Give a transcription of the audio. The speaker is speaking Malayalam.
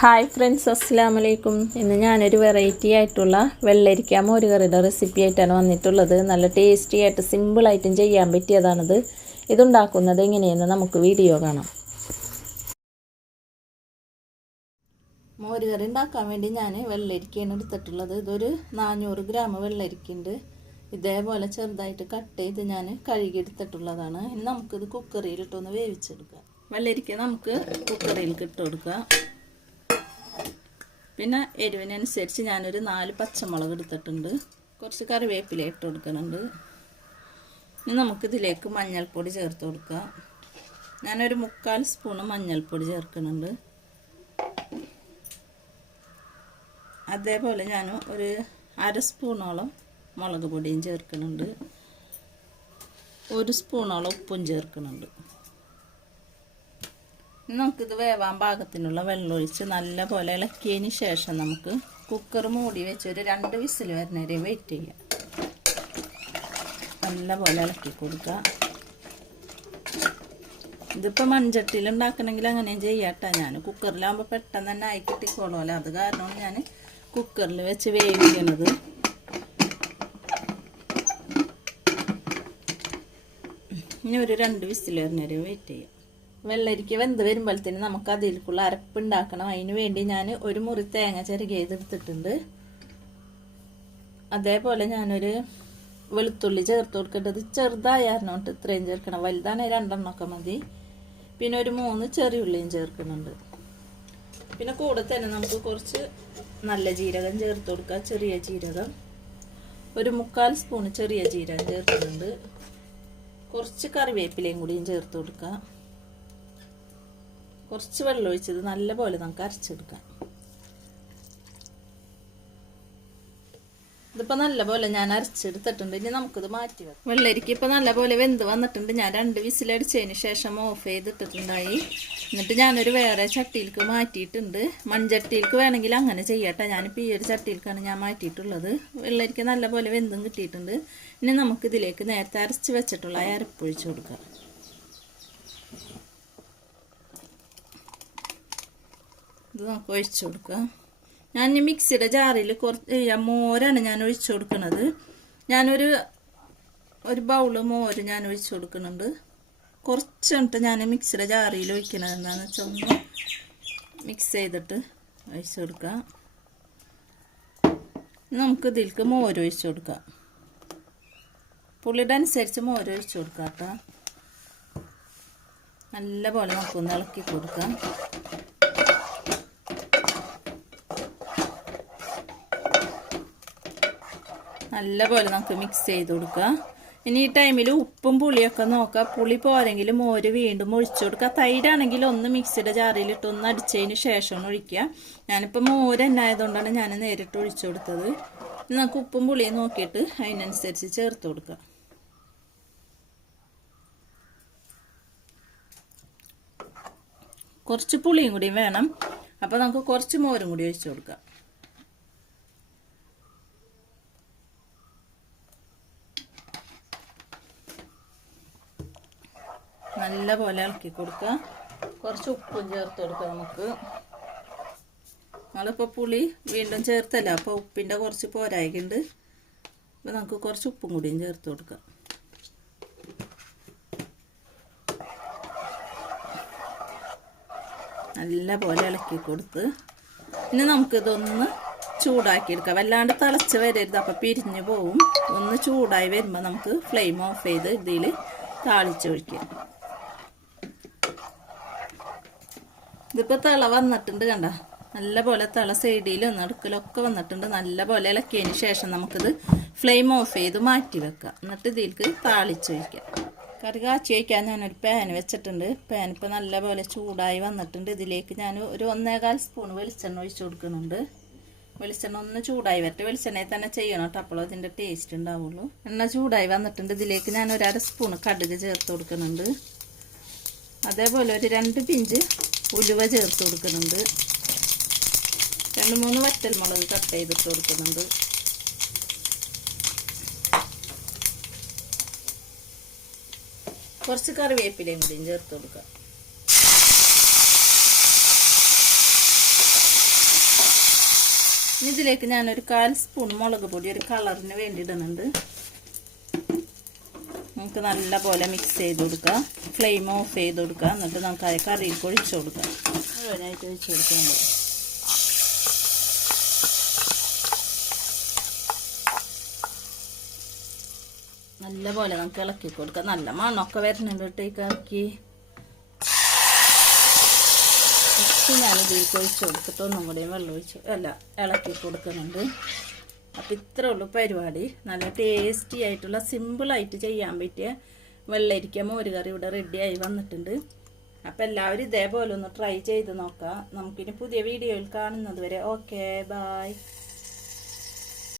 ഹായ് ഫ്രണ്ട്സ് അസ്സാം വലൈക്കും ഇന്ന് ഞാനൊരു വെറൈറ്റി ആയിട്ടുള്ള വെള്ളരിക്ക മോരുകറിയുടെ റെസിപ്പി ആയിട്ടാണ് വന്നിട്ടുള്ളത്. നല്ല ടേസ്റ്റി ആയിട്ട് സിമ്പിളായിട്ടും ചെയ്യാൻ പറ്റിയതാണിത്. ഇതുണ്ടാക്കുന്നത് എങ്ങനെയെന്ന് നമുക്ക് വീഡിയോ കാണാം. മോരുകറി ഉണ്ടാക്കാൻ വേണ്ടി ഞാൻ വെള്ളരിക്കയാണ് എടുത്തിട്ടുള്ളത്. ഇതൊരു നാനൂറ് ഗ്രാം വെള്ളരിക്കുണ്ട്. ഇതേപോലെ ചെറുതായിട്ട് കട്ട് ചെയ്ത് ഞാൻ കഴുകിയെടുത്തിട്ടുള്ളതാണ് ഇനി നമുക്കിത് കുക്കറിയിലിട്ടൊന്ന് വേവിച്ചെടുക്കാം. വെള്ളരിക്ക നമുക്ക് കുക്കറിയിൽ ഇട്ട് പിന്നെ എരിവിനനുസരിച്ച് ഞാനൊരു നാല് പച്ചമുളക് എടുത്തിട്ടുണ്ട്. കുറച്ച് കറിവേപ്പില ഇട്ട് കൊടുക്കുന്നുണ്ട്. ഇനി നമുക്കിതിലേക്ക് മഞ്ഞൾപ്പൊടി ചേർത്ത് കൊടുക്കാം. ഞാനൊരു മുക്കാൽ സ്പൂണ് മഞ്ഞൾപ്പൊടി ചേർക്കുന്നുണ്ട്. അതേപോലെ ഞാൻ ഒരു അര സ്പൂണോളം മുളക് പൊടിയും ചേർക്കുന്നുണ്ട്. ഒരു സ്പൂണോളം ഉപ്പും ചേർക്കുന്നുണ്ട്. നമുക്കിത് വേവാൻ പാകത്തിനുള്ള വെള്ളം ഒഴിച്ച് നല്ല പോലെ ഇളക്കിയതിന് ശേഷം നമുക്ക് കുക്കർ മൂടി വെച്ച് ഒരു രണ്ട് വിസിൽ വരുന്നവരെ വെയിറ്റ് ചെയ്യാം. നല്ല പോലെ ഇളക്കി കൊടുക്കുക. ഇതിപ്പോൾ മൺചട്ടിയിൽ ഉണ്ടാക്കണമെങ്കിൽ അങ്ങനെയും ചെയ്യാട്ടോ ഞാൻ. കുക്കറിലാകുമ്പോൾ പെട്ടെന്ന് തന്നെ ആയി കിട്ടിക്കോളുമല്ലോ. അത് കാരണമാണ് ഞാൻ കുക്കറിൽ വെച്ച് വേവിക്കുന്നത് ഇനി ഒരു രണ്ട് വിസിൽ വരുന്നവരെ വെയിറ്റ് ചെയ്യാം. വെള്ളരിക്ക വെന്ത് വരുമ്പോഴത്തേന് നമുക്ക് അതിലേക്കുള്ള അരപ്പ് ഉണ്ടാക്കണം അതിന് വേണ്ടി ഞാൻ ഒരു മുറി തേങ്ങ ചെറുകിയതെടുത്തിട്ടുണ്ട് അതേപോലെ ഞാനൊരു വെളുത്തുള്ളി ചേർത്ത് കൊടുക്കേണ്ടത് ചെറുതായിരുന്നോട്ട് ഇത്രയും ചേർക്കണം. വലുതാണ് രണ്ടെണ്ണമൊക്കെ മതി. പിന്നെ ഒരു മൂന്ന് ചെറിയ ഉള്ളിയും ചേർക്കുന്നുണ്ട്. പിന്നെ കൂടെ തന്നെ നമുക്ക് കുറച്ച് നല്ല ജീരകം ചേർത്ത് കൊടുക്കാം. ചെറിയ ജീരകം. ഒരു മുക്കാൽ സ്പൂണ് ചെറിയ ജീരകം ചേർക്കുന്നുണ്ട്. കുറച്ച് കറിവേപ്പിലയും കൂടിയും ചേർത്ത് കൊടുക്കുക കുറച്ച് വെള്ളം ഒഴിച്ചത് നല്ല പോലെ നമുക്ക് അരച്ചെടുക്കാം. ഇതിപ്പോൾ നല്ല പോലെ ഞാൻ അരച്ചെടുത്തിട്ടുണ്ട്. ഇനി നമുക്കിത് മാറ്റി വെക്കാം. വെള്ളരിക്ക് ഇപ്പോൾ നല്ല പോലെ വെന്ത് വന്നിട്ടുണ്ട്. ഞാൻ രണ്ട് വിസിലടിച്ചതിന് ശേഷം ഓഫ് ചെയ്തിട്ടിട്ടുണ്ടായി. എന്നിട്ട് ഞാനൊരു വേറെ ചട്ടിയിലേക്ക് മാറ്റിയിട്ടുണ്ട്. മൺചട്ടിയിലേക്ക് വേണമെങ്കിൽ അങ്ങനെ ചെയ്യട്ടെ. ഞാനിപ്പോൾ ഈ ഒരു ചട്ടിയിലേക്കാണ് ഞാൻ മാറ്റിയിട്ടുള്ളത്. വെള്ളരിക്ക് നല്ല പോലെ വെന്തും കിട്ടിയിട്ടുണ്ട്. ഇനി നമുക്കിതിലേക്ക് നേരത്തെ അരച്ച് വെച്ചിട്ടുള്ള അരപ്പൊഴിച്ച് കൊടുക്കാം. ഇത് നമുക്ക് ഒഴിച്ചു കൊടുക്കാം ഞാൻ മിക്സിയുടെ ജാറിൽ കുറച്ച് മോരാണ് ഞാൻ ഒഴിച്ചു കൊടുക്കുന്നത് ഞാനൊരു ഒരു ബൗൾ മോര് ഞാൻ ഒഴിച്ചു കൊടുക്കുന്നുണ്ട് കുറച്ചിട്ട് ഞാൻ മിക്സിയുടെ ജാറിയിൽ ഒഴിക്കണത് എന്താണെന്ന് വെച്ചാൽ ഒന്ന് മിക്സ് ചെയ്തിട്ട് ഒഴിച്ചു കൊടുക്കാം നമുക്ക് ഇതിലേക്ക് മോര് ഒഴിച്ചു കൊടുക്കാം പുളിയുടെ അനുസരിച്ച് മോര് ഒഴിച്ചു കൊടുക്കാം കേട്ടോ. നല്ലപോലെ നമുക്കൊന്ന് ഇളക്കി കൊടുക്കാം. നല്ല പോലെ നമുക്ക് മിക്സ് ചെയ്ത് കൊടുക്കുക. ഇനി ഈ ടൈമിൽ ഉപ്പും പുളിയൊക്കെ നോക്കുക. പുളി പോരെങ്കിൽ മോര് വീണ്ടും ഒഴിച്ചു കൊടുക്കുക. തൈരാണെങ്കിൽ ഒന്ന് മിക്സിയുടെ ജാറിയിലിട്ട് ഒന്ന് അടിച്ചതിന് ശേഷം ഒഴിക്കുക. ഞാനിപ്പോൾ മോര് തന്നെ ആയതുകൊണ്ടാണ് ഞാൻ നേരിട്ട് ഒഴിച്ചു കൊടുത്തത്. നമുക്ക് ഉപ്പും പുളിയും നോക്കിയിട്ട് അതിനനുസരിച്ച് ചേർത്ത് കൊടുക്കുക. കുറച്ച് പുളിയും കൂടി വേണം. അപ്പോൾ നമുക്ക് കുറച്ച് മോരും കൂടി ഒഴിച്ചു കൊടുക്കാം. നല്ല പോലെ ഇളക്കി കൊടുക്കുക. കുറച്ച് ഉപ്പും ചേർത്ത് കൊടുക്കുക നമുക്ക്. നമ്മളിപ്പോൾ പുളി വീണ്ടും ചേർത്തല്ല? അപ്പോൾ ഉപ്പിന്റെ കുറച്ച് പോരായിക്കുണ്ട് അപ്പോൾ നമുക്ക് കുറച്ച് ഉപ്പും കൂടിയും ചേർത്ത് കൊടുക്കാം. നല്ല പോലെ ഇളക്കി കൊടുത്ത് ഇനി നമുക്കിതൊന്ന് ചൂടാക്കി എടുക്കാം. വല്ലാണ്ട് തിളച്ച് വരരുത്. അപ്പം പിരിഞ്ഞു പോവും. ഒന്ന് ചൂടായി വരുമ്പോൾ നമുക്ക് ഫ്ലെയിം ഓഫ് ചെയ്ത് ഇതിൽ താളിച്ചൊഴിക്കാം ഇതിപ്പോൾ തിള വന്നിട്ടുണ്ട് കണ്ട? നല്ല പോലെ തിള സൈഡിലും നടുക്കിലൊക്കെ വന്നിട്ടുണ്ട്. നല്ല പോലെ ഇളക്കിയതിന് ശേഷം നമുക്കിത് ഫ്ലെയിം ഓഫ് ചെയ്ത് മാറ്റി വെക്കാം. എന്നിട്ട് ഇതിലേക്ക് താളിച്ച് വയ്ക്കാം കറി കാച്ചി വയ്ക്കാൻ ഞാനൊരു പാൻ വെച്ചിട്ടുണ്ട്. പാൻ ഇപ്പോൾ നല്ല പോലെ ചൂടായി വന്നിട്ടുണ്ട്. ഇതിലേക്ക് ഞാൻ ഒരു ഒന്നേകാൽ സ്പൂൺ വെളിച്ചെണ്ണ ഒഴിച്ചു കൊടുക്കുന്നുണ്ട്. വെളിച്ചെണ്ണ ഒന്ന് ചൂടായി വരട്ടെ. വെളിച്ചെണ്ണയിൽ തന്നെ ചെയ്യണം കേട്ടോ. അതിന്റെ ടേസ്റ്റ് ഉണ്ടാവുള്ളൂ. എണ്ണ ചൂടായി വന്നിട്ടുണ്ട്. ഇതിലേക്ക് ഞാൻ ഒരു അര സ്പൂൺ കടുക് ചേർത്ത് കൊടുക്കുന്നുണ്ട്. അതേപോലെ ഒരു രണ്ട് പിഞ്ച് ഉലുവ ചേർത്ത് കൊടുക്കുന്നുണ്ട്. രണ്ട് മൂന്ന് വറ്റൽമുളക് കട്ട് ചെയ്തിട്ട് കൊടുക്കുന്നുണ്ട്. കുറച്ച് കറിവേപ്പിലയും കൂടിയും ചേർത്ത് കൊടുക്കാം. ഇതിലേക്ക് ഞാനൊരു കാൽ സ്പൂൺ മുളക് പൊടി ഒരു കളറിന് വേണ്ടി ഇടുന്നുണ്ട് നമുക്ക് നല്ലപോലെ മിക്സ് ചെയ്ത് കൊടുക്കുക ഫ്ലെയിം ഓഫ് ചെയ്ത് കൊടുക്കുക എന്നിട്ട് നമുക്ക് അത് കറിയിൽ ഒഴിച്ചു കൊടുക്കാം. മുഴുവനായിട്ട് ഒഴിച്ചു കൊടുക്കുന്നുണ്ട് നല്ല പോലെ നമുക്ക് ഇളക്കി കൊടുക്കാം. നല്ല മണ്ണൊക്കെ വരുന്നുണ്ട് കേട്ടോ ഇറക്കി ഇതിലേക്ക് ഒഴിച്ച് കൊടുത്തിട്ട് ഒന്നും കൂടി വെള്ളം ഒഴിച്ച് അല്ല ഇളക്കി കൊടുക്കുന്നുണ്ട്. അപ്പം ഇത്രേ ഉള്ളൂ പരിപാടി. നല്ല ടേസ്റ്റി ആയിട്ടുള്ള സിമ്പിളായിട്ട് ചെയ്യാൻ പറ്റിയ വെള്ളരിക്ക മോര് കറി ഇവിടെ റെഡിയായി വന്നിട്ടുണ്ട്. അപ്പം എല്ലാവരും ഇതേപോലെ ഒന്ന് ട്രൈ ചെയ്ത് നോക്കാം. നമുക്കിനി പുതിയ വീഡിയോയിൽ കാണുന്നത് വരെ. Okay bye